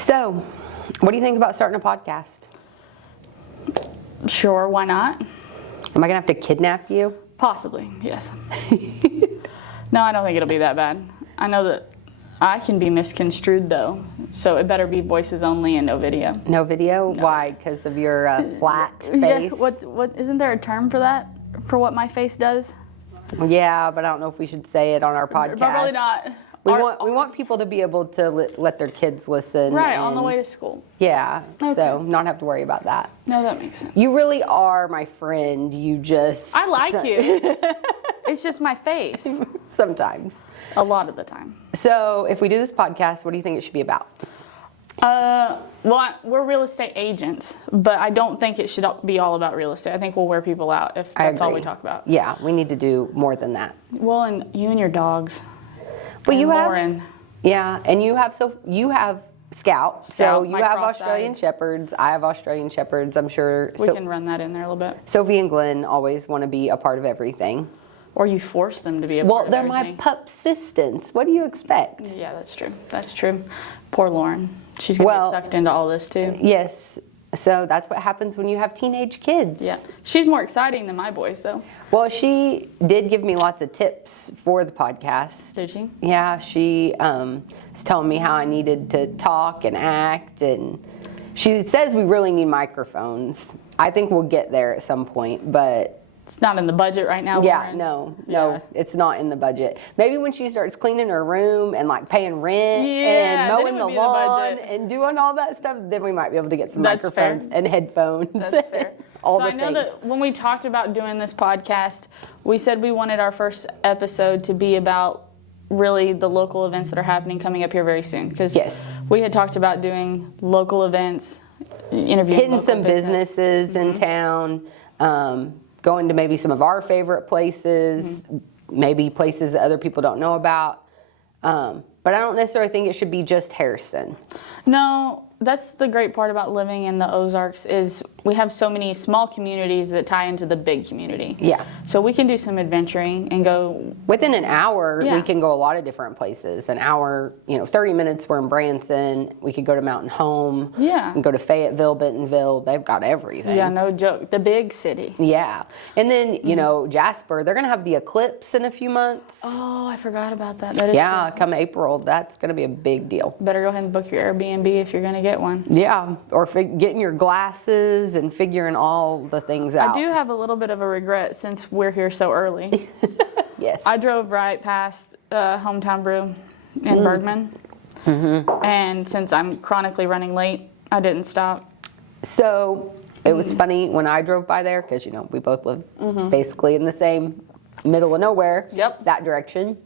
So, what do you think about starting a podcast? Sure, why not? Am I gonna have to kidnap you? Possibly, yes. No, I don't think it'll be that bad. I know that I can be misconstrued though, so it better be voices only and no video. No video? No. Why? Because of your flat face? Yeah, what isn't there a term for that? For what my face does? Yeah, but I don't know if we should say it on our podcast. Probably not. We want people to be able to let their kids listen. Right, on the way to school. Yeah, okay. So not have to worry about that. No, that makes sense. You really are my friend. You just... I like you. It's just my face. Sometimes. A lot of the time. So if we do this podcast, what do you think it should be about? Well, we're real estate agents, but I don't think it should be all about real estate. I think we'll wear people out if that's all we talk about. Yeah, we need to do more than that. Well, and you and your dogs. But you have, Lauren. Yeah, and you have Scout, so you have Australian Shepherds. I have Australian Shepherds. I'm sure we can run that in there a little bit. Sophie and Glenn always want to be a part of everything. Or you force them to be a part of everything. Well, they're my pup assistants. What do you expect? Yeah, that's true. That's true. Poor Lauren. She's going to get sucked into all this too. Yes. So that's what happens when you have teenage kids. Yeah. She's more exciting than my boys, though. Well, she did give me lots of tips for the podcast. Did she? Yeah, she was telling me how I needed to talk and act, and she says we really need microphones. I think we'll get there at some point, but... It's not in the budget right now, Yeah, Lauren. No, it's not in the budget. Maybe when she starts cleaning her room and like paying rent and mowing the lawn and doing all that stuff, then we might be able to get some microphones and headphones. That's fair. All so the I know things. that when we talked about doing this podcast, we said we wanted our first episode to be about really the local events that are happening coming up here very soon. Because we had talked about doing local events, hitting some businesses in town, going to maybe some of our favorite places, maybe places that other people don't know about. But I don't necessarily think it should be just Harrison. No, that's the great part about living in the Ozarks is we have so many small communities that tie into the big community. Yeah. So we can do some adventuring and go... Within an hour, we can go a lot of different places. An hour, 30 minutes we're in Branson. We could go to Mountain Home. Yeah. And go to Fayetteville, Bentonville. They've got everything. Yeah, no joke. The big city. Yeah. And then, Jasper, they're going to have the eclipse in a few months. Oh, I forgot about that. That is true. Come April, that's going to be a big deal. Better go ahead and book your Airbnb if you're going to get one. Yeah, or getting your glasses and figuring all the things out. I do have a little bit of a regret since we're here so early. Yes. I drove right past Hometown Brew in Bergman. Mm-hmm. And since I'm chronically running late, I didn't stop. So it was funny when I drove by there, because, we both live basically in the same middle of nowhere, that direction.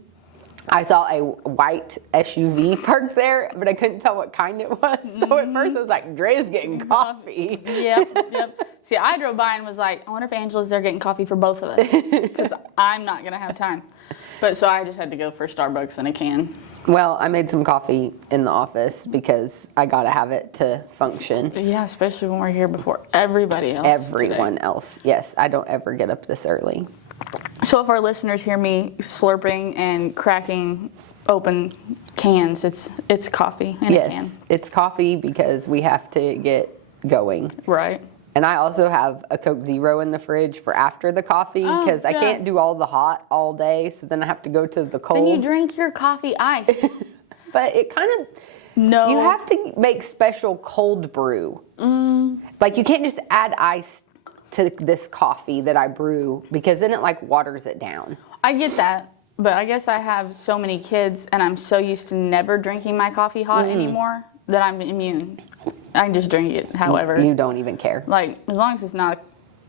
I saw a white SUV parked there, but I couldn't tell what kind it was. So at first I was like, Dre's getting coffee. Yep. See, I drove by and was like, I wonder if Angela's there getting coffee for both of us. Because I'm not going to have time. But so I just had to go for Starbucks and a can. Well, I made some coffee in the office because I got to have it to function. Yeah, especially when we're here before everybody else. Everyone else. Yes, I don't ever get up this early. So if our listeners hear me slurping and cracking open cans, it's coffee in a can. It's coffee because we have to get going. Right. And I also have a Coke Zero in the fridge for after the coffee because I can't do all the hot all day, so then I have to go to the cold. Then you drink your coffee iced. But it kind of... No. You have to make special cold brew. Like you can't just add ice to this coffee that I brew because then it waters it down. I get that, but I guess I have so many kids and I'm so used to never drinking my coffee hot anymore that I'm immune. I can just drink it however. You don't even care. As long as it's not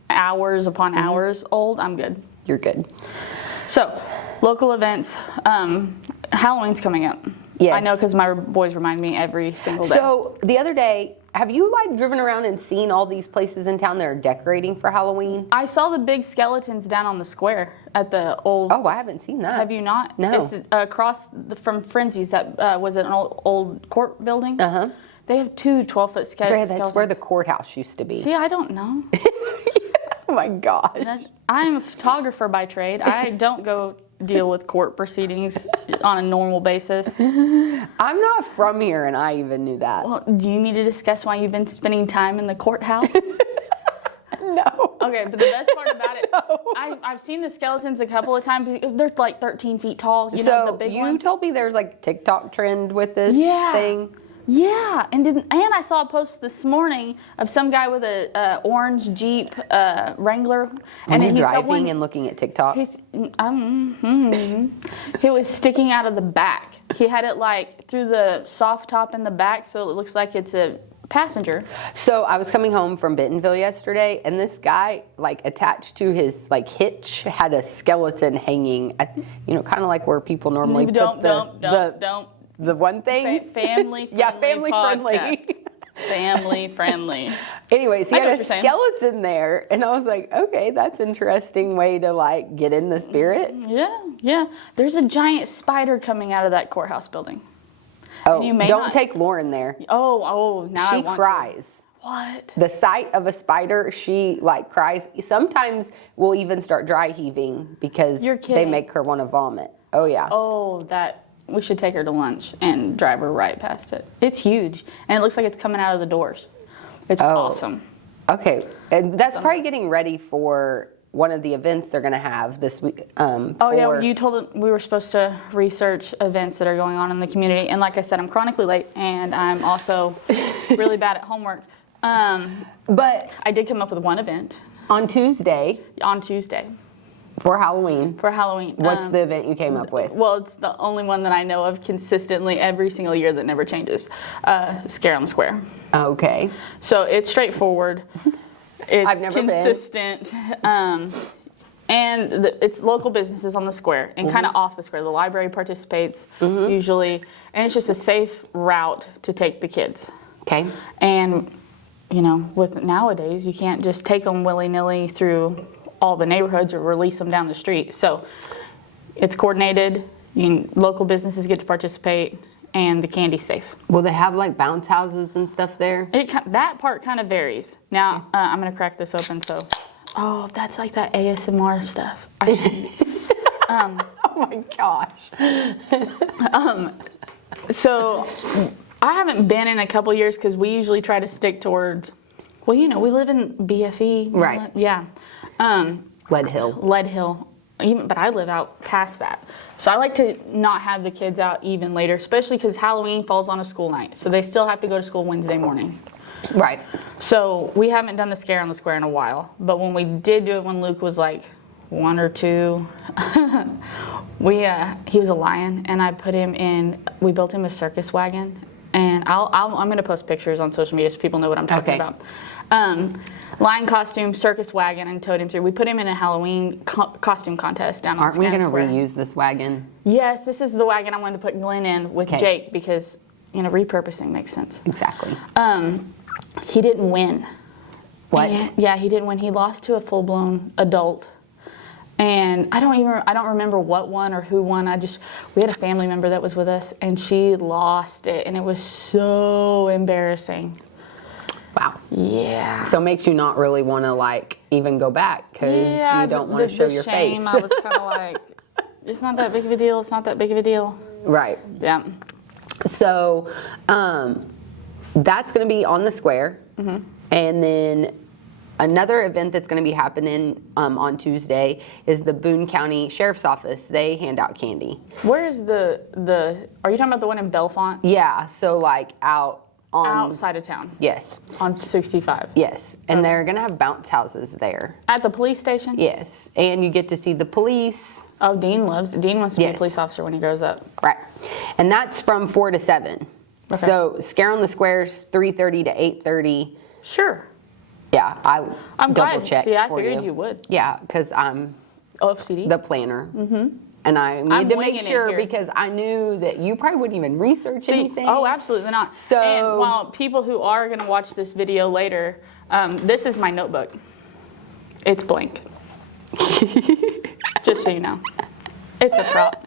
hours upon hours old, I'm good. You're good. So, local events. Halloween's coming up. Yes. I know because my boys remind me every single day. So, the other day, have you driven around and seen all these places in town that are decorating for Halloween? I saw the big skeletons down on the square at the old... Oh, I haven't seen that. Have you not? No. It's across from Frenzy's. That was an old court building. Uh-huh. They have two 12-foot skeletons. That's where the courthouse used to be. See, I don't know. Oh, my gosh. I'm a photographer by trade. I don't go deal with court proceedings on a normal basis. I'm not from here, and I even knew that. Well, do you need to discuss why you've been spending time in the courthouse? No. Okay, but the best part about it, No. I've seen the skeletons a couple of times. They're like 13 feet tall. You know, the big you ones. told me there's like TikTok trend with this thing. Yeah, and I saw a post this morning of some guy with a orange Jeep Wrangler, And he's got driving one. and looking at TikTok. He was sticking out of the back. He had it like through the soft top in the back, so it looks like it's a passenger. So I was coming home from Bentonville yesterday, and this guy, like attached to his like hitch, had a skeleton hanging. Kind of like where people normally put the one thing. Family friendly. Yeah, family friendly. Family friendly. Anyways, he I know had what a you're saying. skeleton there, and I was like, okay, that's an interesting way to like get in the spirit. Yeah. There's a giant spider coming out of that courthouse building. Oh, you may don't not- take Lauren there. Oh, now I She want cries. to. What? The sight of a spider, she like cries. Sometimes we'll even start dry heaving because You're they kidding. make her want to vomit. Oh yeah. Oh, we should take her to lunch and drive her right past it. It's huge, and it looks like it's coming out of the doors. It's awesome. Okay, and that's probably getting ready for one of the events they're going to have this week. Oh yeah, you told them we were supposed to research events that are going on in the community, and like I said, I'm chronically late, and I'm also really bad at homework. But I did come up with one event on Tuesday for Halloween. What's the event you came up with? Well, it's the only one that I know of consistently every single year that never changes. Scare on the Square. Okay. So it's straightforward. It's I've never consistent. And it's local businesses on the square and kind of off the square. The library participates usually, and it's just a safe route to take the kids. Okay. And with nowadays, you can't just take them willy-nilly through all the neighborhoods or release them down the street. So it's coordinated. Local businesses get to participate, and the candy's safe. Will they have like bounce houses and stuff there? That part kind of varies. Now, I'm going to crack this open. So, that's like that ASMR stuff. Oh my gosh. So I haven't been in a couple years because we usually try to stick towards, we live in BFE. Right. Yeah. Lead Hill. But I live out past that. So I like to not have the kids out even later, especially because Halloween falls on a school night. So they still have to go to school Wednesday morning. Right. So we haven't done the Scare on the Square in a while. But when we did do it when Luke was like 1 or 2, he was a lion, and we built him a circus wagon. And I'm going to post pictures on social media so people know what I'm talking about. Lion costume, circus wagon, and towed him through. We put him in a Halloween costume contest down on Aren't we Scan going to Square. reuse this wagon? Yes, this is the wagon I wanted to put Glenn in with Jake because, repurposing makes sense. Exactly. He didn't win. What? He didn't win. He lost to a full-blown adult. And I don't remember what won or who won. We had a family member that was with us, and she lost it, and it was so embarrassing. Wow. Yeah. So it makes you not really want to even go back because you don't want to show your face. I was kind of like, it's not that big of a deal. It's not that big of a deal. Right. Yeah. So that's going to be on the square. Mm-hmm. And then another event that's going to be happening on Tuesday is the Boone County Sheriff's Office. They hand out candy. Where is are you talking about the one in Bellefonte? Yeah. So outside of town. Yes. On 65. Yes. And they're going to have bounce houses there. At the police station? Yes. And you get to see the police. Oh, Dean wants to be a police officer when he grows up. Right. And that's from 4 to 7. Okay. So Scare on the Square's 3:30 to 8:30. Sure. Yeah, I'm double checked for you. See, I figured you would. Yeah, because I'm OFCD? the planner. Mm-hmm. And I need to make sure because I knew that you probably wouldn't even research anything. Oh, absolutely not. So, and while people who are going to watch this video later, this is my notebook. It's blank. Just so you know. It's a prop.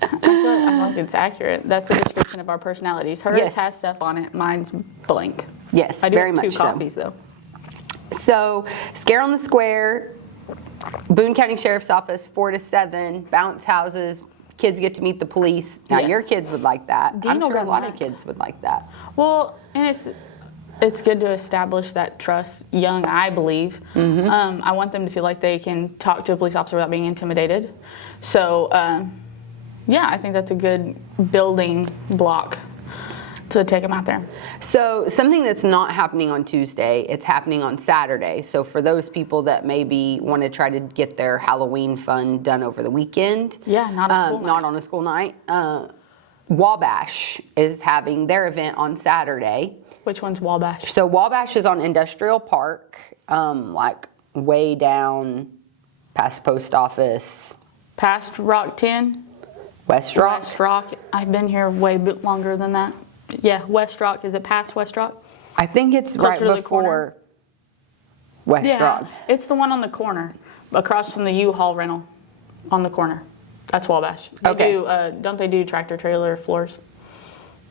I like it's accurate. That's a description of our personalities. Hers has stuff on it. Mine's blank. Yes, I do very have much 2 copies, though. So, Scare on the Square, Boone County Sheriff's Office, 4 to 7, bounce houses. Kids get to meet the police. Now, your kids would like that. I'm sure a lot of kids would like that. Well, and it's good to establish that trust young, I believe. I want them to feel like they can talk to a police officer without being intimidated. So, yeah, I think that's a good building block to take them out there. So something that's not happening on Tuesday, it's happening on Saturday. So for those people that maybe want to try to get their Halloween fun done over the weekend. Yeah, not on a school night. Wabash is having their event on Saturday. Which one's Wabash? So Wabash is on Industrial Park, like way down past post office. Past Rock 10? West Rock? West Rock. I've been here way longer than that. Yeah, West Rock. Is it past West Rock? I think it's Closer right before West Rock. It's the one on the corner, across from the U-Haul rental on the corner. That's Wabash. Don't they do tractor trailer floors?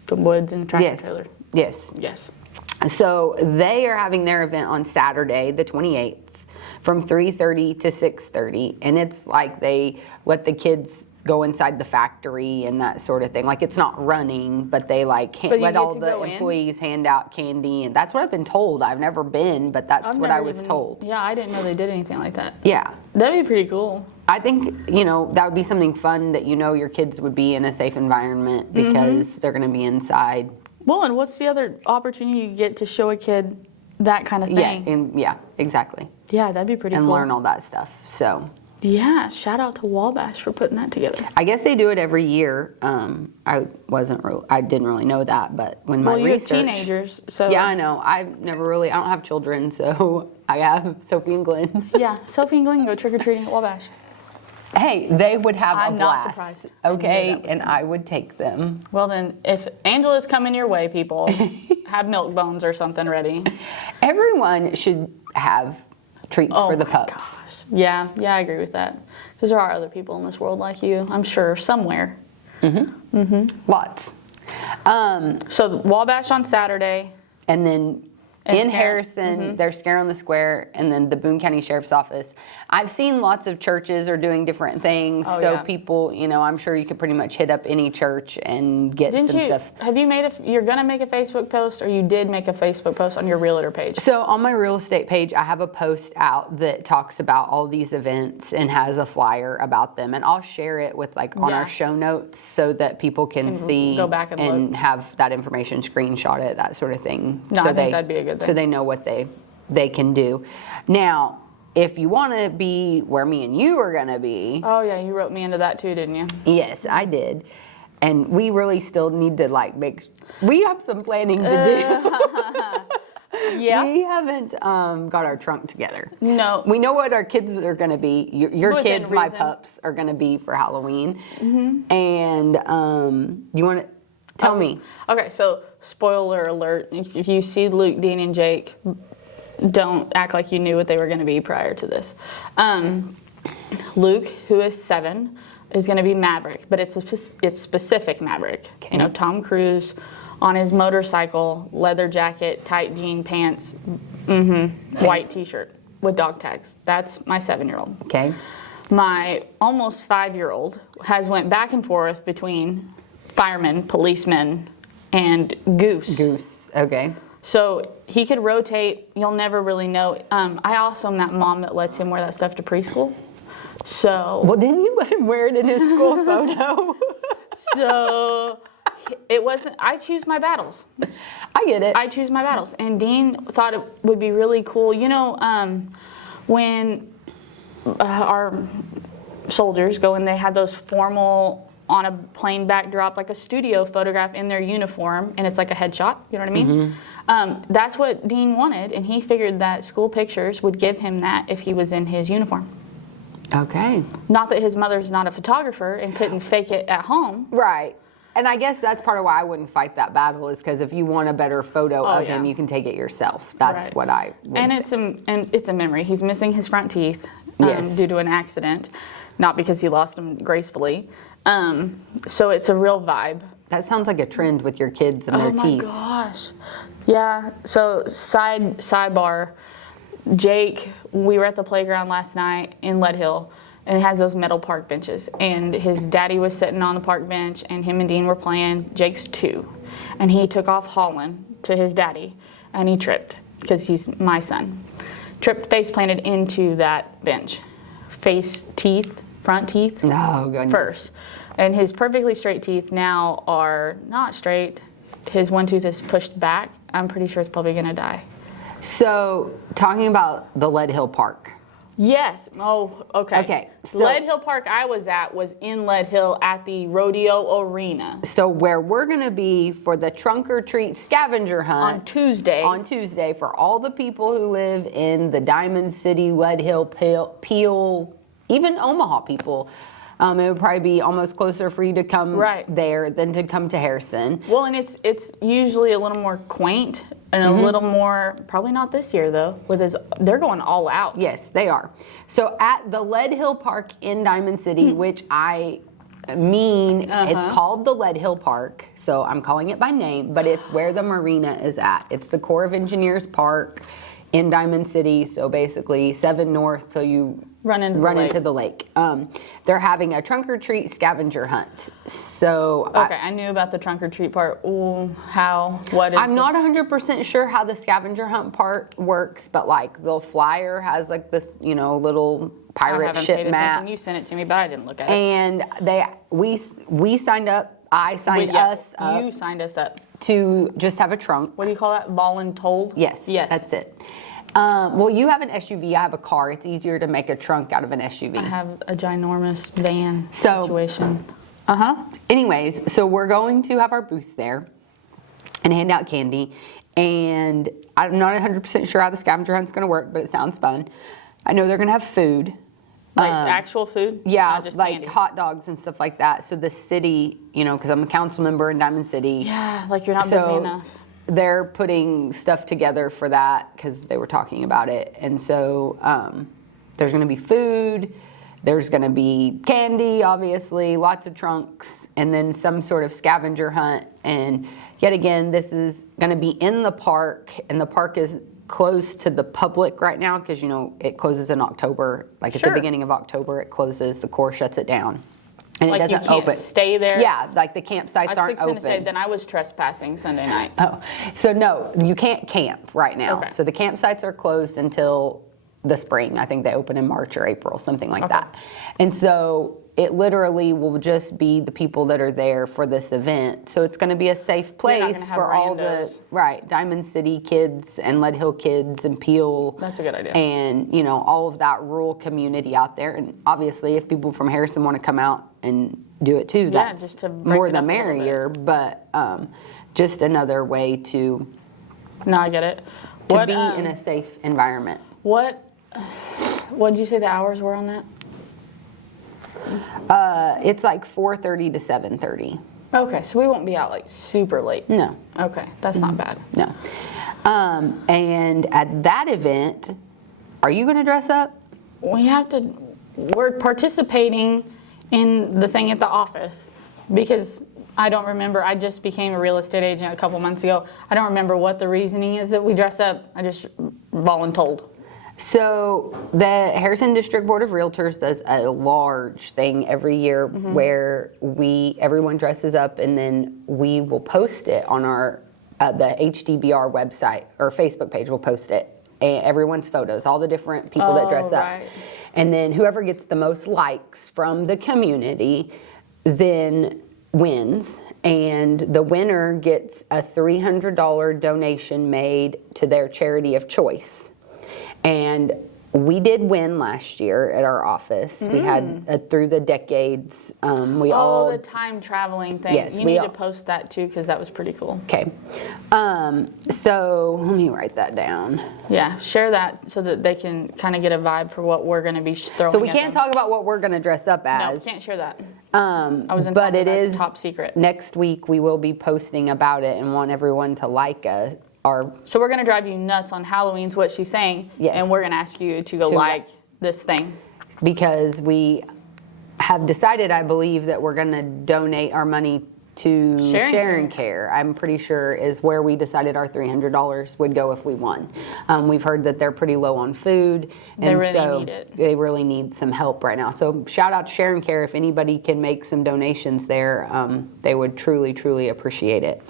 The woods and the tractor trailer? Yes. So they are having their event on Saturday, the 28th, from 3:30 to 6:30. And it's like they let the kids go inside the factory and that sort of thing. Like, it's not running, but they let all the employees hand out candy, and that's what I've been told. I've never been, but that's what I was told. Yeah, I didn't know they did anything like that. Yeah. That'd be pretty cool. I think, that would be something fun that your kids would be in a safe environment because they're going to be inside. Well, and what's the other opportunity you get to show a kid that kind of thing? Yeah, exactly. Yeah, that'd be pretty cool. And learn all that stuff, so... Yeah, shout out to Wabash for putting that together. I guess they do it every year. I didn't really know that, but when my research... Well, you have teenagers, so... Yeah, I know. I don't have children, so I have Sophie and Glenn. Yeah, Sophie and Glenn go trick-or-treating at Wabash. Hey, they would have a blast. I'm not surprised. Okay, and I would take them. Well then, if Angela's coming your way, people, have milk bones or something ready. Everyone should have treats for the pups. Gosh. Yeah, I agree with that. Because there are other people in this world like you, I'm sure, somewhere. Lots. So the Wabash on Saturday. And then in Harrison, they're Scare on the Square, and then the Boone County Sheriff's Office. I've seen lots of churches are doing different things, people, I'm sure you could pretty much hit up any church and get some stuff. Have you you're going to make a Facebook post, or you did make a Facebook post on your realtor page? So on my real estate page, I have a post out that talks about all these events and has a flyer about them, and I'll share it with on our show notes so that people can see go back and have that information, screenshot it, that sort of thing. No, I think that'd be a good thing. So they know what they can do. Now, if you want to be where me and you are going to be... Oh, yeah, you wrote me into that too, didn't you? Yes, I did. And we really still need to, we have some planning to do. Yeah. We haven't got our trunk together. No. We know what our kids are going to be. Your kids, my pups, are going to be for Halloween. And you want to... Tell me. Okay, so spoiler alert. If you see Luke, Dean, and Jake, don't act like you knew what they were going to be prior to this. Luke, who is 7, is going to be Maverick, but it's specific Maverick. Okay. Tom Cruise on his motorcycle, leather jacket, tight jean pants, white t-shirt with dog tags. That's my 7-year-old. Okay. My almost 5-year-old has went back and forth between firemen, policemen, and Goose. Okay. So he could rotate. You'll never really know. I also am that mom that lets him wear that stuff to preschool. So. Well, didn't you let him wear it in his school photo? So it wasn't. I choose my battles. I get it. I choose my battles. And Dean thought it would be really cool. When our soldiers go and they had those formal, on a plain backdrop, like a studio photograph in their uniform, and it's like a headshot, you know what I mean? That's what Dean wanted, and he figured that school pictures would give him that if he was in his uniform. Okay. Not that his mother's not a photographer and couldn't fake it at home. Right. And I guess that's part of why I wouldn't fight that battle, is because if you want a better photo of him, you can take it yourself. That's what I would think. And it's a memory. He's missing his front teeth due to an accident, not because he lost them gracefully. So it's a real vibe. That sounds like a trend with your kids and their teeth. Oh my gosh. Yeah. So sidebar, Jake, we were at the playground last night in Lead Hill, and it has those metal park benches. And his daddy was sitting on the park bench, and him and Dean were playing. Jake's 2. And he took off hauling to his daddy, and he tripped, because he's my son. Tripped, face planted into that bench. Front teeth, oh, goodness. First. And his perfectly straight teeth now are not straight. His one tooth is pushed back. I'm pretty sure it's probably going to die. So, talking about the Lead Hill Park. Yes. Oh, okay. Okay. So, Lead Hill Park I was at was in Lead Hill at the rodeo arena. So where we're going to be for the trunk or treat scavenger hunt. On Tuesday for all the people who live in the Diamond City, Lead Hill, Peel, even Omaha people. It would probably be almost closer for you to come there than to come to Harrison. Well, and it's usually a little more quaint and a little more, probably not this year though, they're going all out. Yes, they are. So at the Lead Hill Park in Diamond City, which I mean, it's called the Lead Hill Park, so I'm calling it by name, but it's where the marina is at. It's the Corps of Engineers Park in Diamond City, so basically 7 north till you run into the lake. They're having a trunk or treat scavenger hunt. So I knew about the trunk or treat part. Ooh, I'm not 100% sure how the scavenger hunt part works, but like the flyer has like this, little pirate ship map. You sent it to me, but I didn't look at it. And we signed up. I signed us up. You signed us up to just have a trunk. What do you call that? Voluntold? Yes. That's it. Well, you have an SUV, I have a car. It's easier to make a trunk out of an SUV. I have a ginormous van situation. Anyways, so we're going to have our booth there and hand out candy. And I'm not 100% sure how the scavenger hunt's going to work, but it sounds fun. I know they're going to have food. Like actual food? Yeah, not just like candy. Hot dogs and stuff like that. So the city, because I'm a council member in Diamond City. Yeah, like you're not busy enough. They're putting stuff together for that because they were talking about it. And so there's going to be food, there's going to be candy, obviously, lots of trunks, and then some sort of scavenger hunt. And yet again, this is going to be in the park, and the park is closed to the public right now because, it closes in October. Like at the beginning of October, it closes, the Corps shuts it down. And like it doesn't you can't open. Stay there? Yeah, like the campsites aren't open. I was going to say, then I was trespassing Sunday night. Oh, so no, you can't camp right now. Okay. So the campsites are closed until the spring. I think they open in March or April, something like that. And so it literally will just be the people that are there for this event. So it's going to be a safe place for all the Diamond City kids and Lead Hill kids and Peel. That's a good idea. And, all of that rural community out there. And obviously, if people from Harrison want to come out and do it too, that's just to more the merrier. But just another way to I get it. To be in a safe environment. What did you say the hours were on that? It's like 4:30 to 7:30. Okay, so we won't be out like super late. No. Okay, that's not bad. No. And at that event, are you going to dress up? We're participating in the thing at the office because I don't remember. I just became a real estate agent a couple months ago. I don't remember what the reasoning is that we dress up. I just voluntold. So the Harrison District Board of Realtors does a large thing every year where everyone dresses up, and then we will post it on our the HDBR website or Facebook page. Will post it, and everyone's photos, all the different people that dress up, and then whoever gets the most likes from the community then wins, and the winner gets a $300 donation made to their charity of choice. And we did win last year at our office. We had through the decades. The time traveling thing. Yes, you need to post that too because that was pretty cool. Okay, so let me write that down. Yeah, share that so that they can kind of get a vibe for what we're going to be throwing. So we can't talk about what we're going to dress up as. No, we can't share that. But it is top secret. Next week we will be posting about it and want everyone to like us. So we're going to drive you nuts on Halloween's what she's saying, and we're going to ask you to go like this thing. Because we have decided, I believe, that we're going to donate our money to Sharing Care. I'm pretty sure is where we decided our $300 would go if we won. We've heard that they're pretty low on food, and they really so need it. They really need some help right now. So shout out to Sharing Care. If anybody can make some donations there, they would truly appreciate it.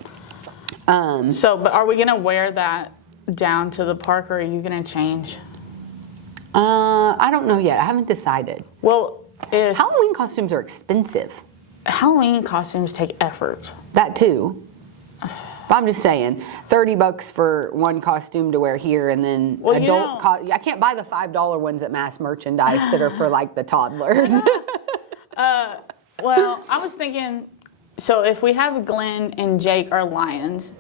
But are we gonna wear that down to the park, or are you gonna change? I don't know yet. I haven't decided. Well, if Halloween costumes are expensive. Halloween costumes take effort. That too. But I'm just saying, $30 for one costume to wear here, and then I can't buy the $5 ones at mass merchandise that are for like the toddlers. Well, I was thinking, so if we have Glenn and Jake are lions,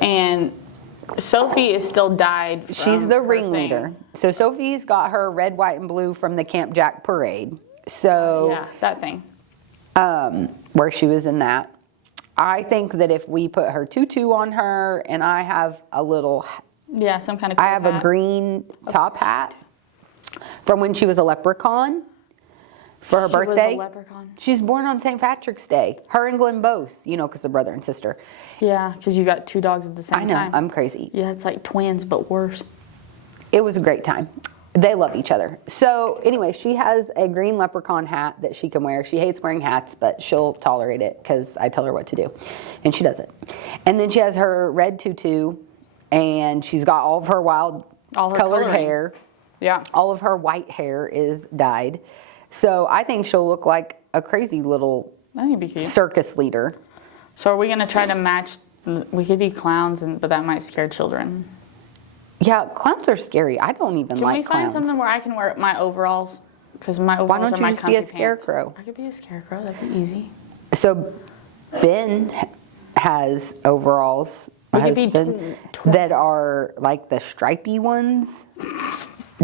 and Sophie is still dyed. She's the ringleader. So Sophie's got her red, white, and blue from the Camp Jack parade. So yeah, that thing. Where she was in that. I think that if we put her tutu on her, and I have a little, some kind of cool I have hat. a green top hat from when she was a leprechaun for her birthday. Was a leprechaun. She's born on St. Patrick's Day. Her and Glenn both, because they're brother and sister. Yeah, because you got two dogs at the same time. I know, I'm crazy. Yeah, it's like twins, but worse. It was a great time. They love each other. So anyway, she has a green leprechaun hat that she can wear. She hates wearing hats, but she'll tolerate it because I tell her what to do. And she does it. And then she has her red tutu, and she's got all of her colored coloring. hair. Yeah. All of her white hair is dyed. So I think she'll look like a crazy little circus leader. So are we going to try to match? We could be clowns, but that might scare children. Yeah, clowns are scary. I don't even like clowns. Can we find something where I can wear my overalls? Because my overalls Why don't are you my just be a comfy pants. scarecrow? I could be a scarecrow. That'd be easy. So Ben has overalls, my husband, that are like the stripy ones. Do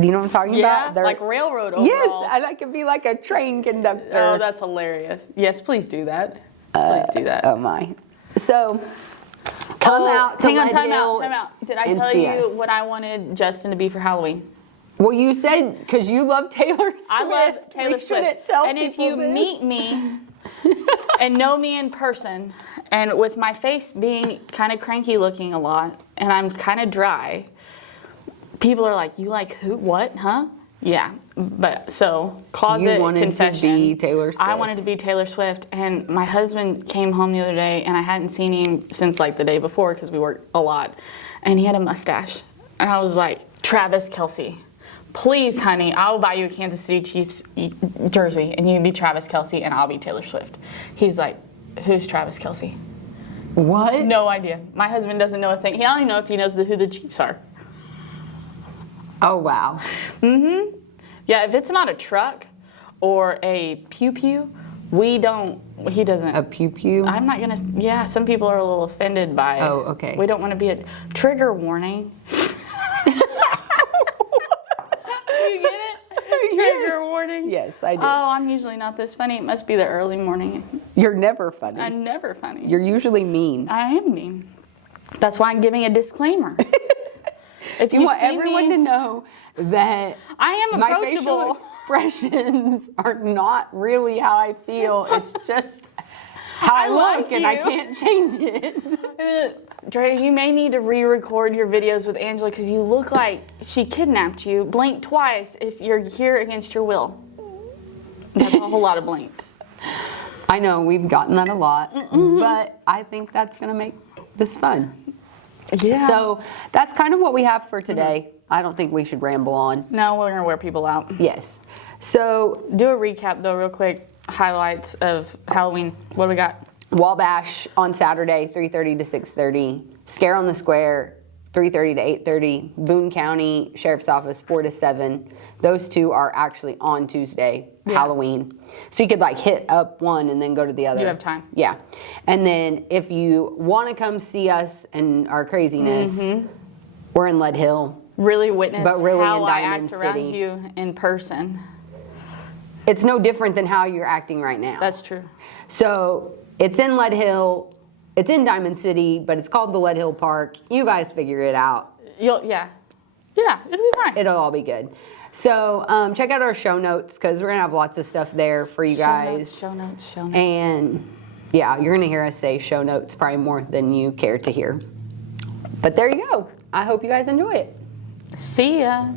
you know what I'm talking about? They're like railroad overalls. Yes, and I could be like a train conductor. Oh, that's hilarious. Yes, please do that. Please do that. Oh my. So come out to time out. Did I tell you what I wanted Justin to be for Halloween? Well, you said because you love Taylor Swift. I love Taylor Swift. And if you meet me and know me in person, and with my face being kind of cranky looking a lot, and I'm kind of dry, people are like, "You like who? What? Huh?" Yeah. But so closet you wanted confession. To be Taylor Swift. I wanted to be Taylor Swift, and my husband came home the other day, and I hadn't seen him since like the day before because we worked a lot, and he had a mustache, and I was like, Travis Kelce, please, honey, I'll buy you a Kansas City Chiefs jersey, and you can be Travis Kelce, and I'll be Taylor Swift. He's like, who's Travis Kelce? What? No idea. My husband doesn't know a thing. He don't even know if he knows who the Chiefs are. Oh wow. Mm-hmm. Yeah, if it's not a truck or a pew-pew, he doesn't. A pew-pew? I'm not going to, yeah, some people are a little offended by it. Oh, okay. We don't want to be a trigger warning. Do you get it? Trigger warning? Yes, I do. Oh, I'm usually not this funny. It must be the early morning. You're never funny. I'm never funny. You're usually mean. I am mean. That's why I'm giving a disclaimer. If you want everyone to know that I am approachable. My facial expressions are not really how I feel. It's just how I look, and I can't change it. Dre, you may need to re-record your videos with Angela because you look like she kidnapped you. Blink twice if you're here against your will. That's a whole lot of blinks. I know, we've gotten that a lot, but I think that's going to make this fun. Yeah. So that's kind of what we have for today. I don't think we should ramble on. No, we're going to wear people out. Yes. So do a recap, though, real quick. Highlights of Halloween. What do we got? Wabash on Saturday, 3:30 to 6:30. Scare on the Square, 3:30 to 8:30. Boone County Sheriff's Office, 4 to 7. Those two are actually on Tuesday, Halloween. So you could like hit up one and then go to the other. You have time. Yeah. And then if you want to come see us and our craziness, we're in Lead Hill. Really witness but really how in I Diamond act around City. you in person. It's no different than how you're acting right now. That's true. So it's in Lead Hill. It's in Diamond City, but it's called the Lead Hill Park. You guys figure it out. Yeah, it'll be fine. It'll all be good. So check out our show notes because we're going to have lots of stuff there for you guys. Show notes. And Yeah, you're going to hear us say show notes probably more than you care to hear. But there you go. I hope you guys enjoy it. See ya.